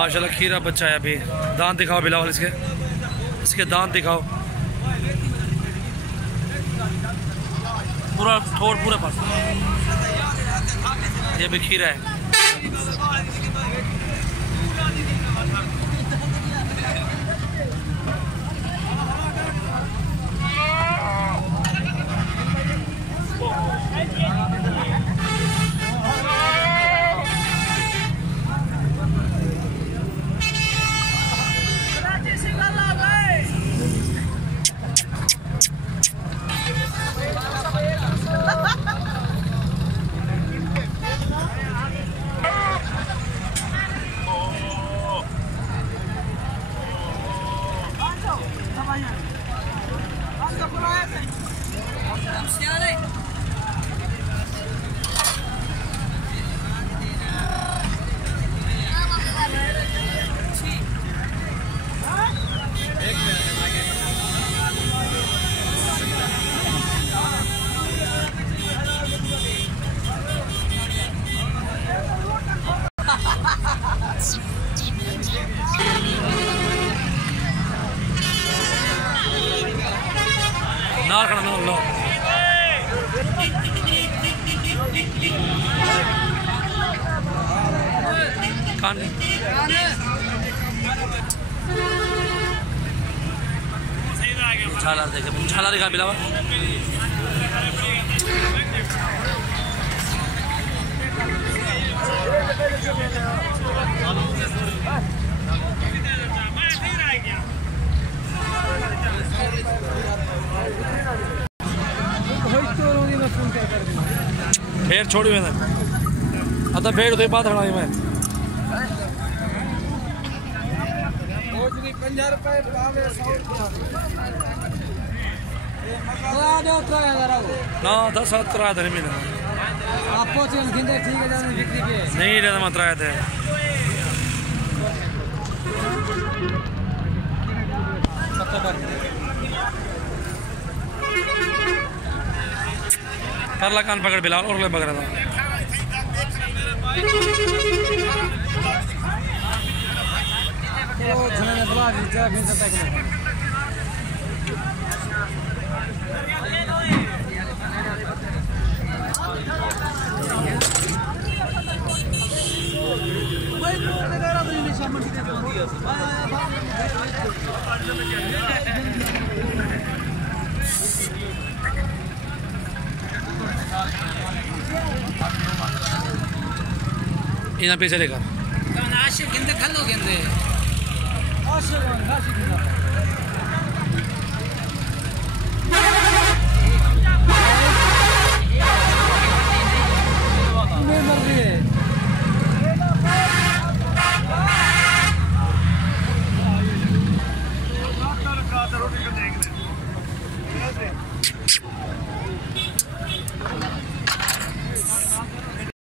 माशाल्लाह खीरा बच्चा है। अभी दांत दिखाओ बिलावल, इसके दांत दिखाओ, पूरा ठोड़ पूरा पास। ये भी खीरा है। नाल खड़ा ना लो कान छाला देखे, छाला दिखा बिलावा। फिर छोड़ी मैंने अदा भेड़ उदय बात खड़ा मैं 50 रुपए ना 10 7 करा दे मैंने आपको चल खिंदे ठीक है जाने बिक्री पे नहीं रहना मत रहा थे परला कान पकड़ बिलाल और ले पकड़ा था। वो झने बला जा बिन सकता है। भाई वो मेरा तो नहीं शाम की दे दिया। इना पैसे लेकर तो आशिक गिंदे खलो गिंदे आशिक घासी गिंदा मैं मर गई है रोटी का देख ले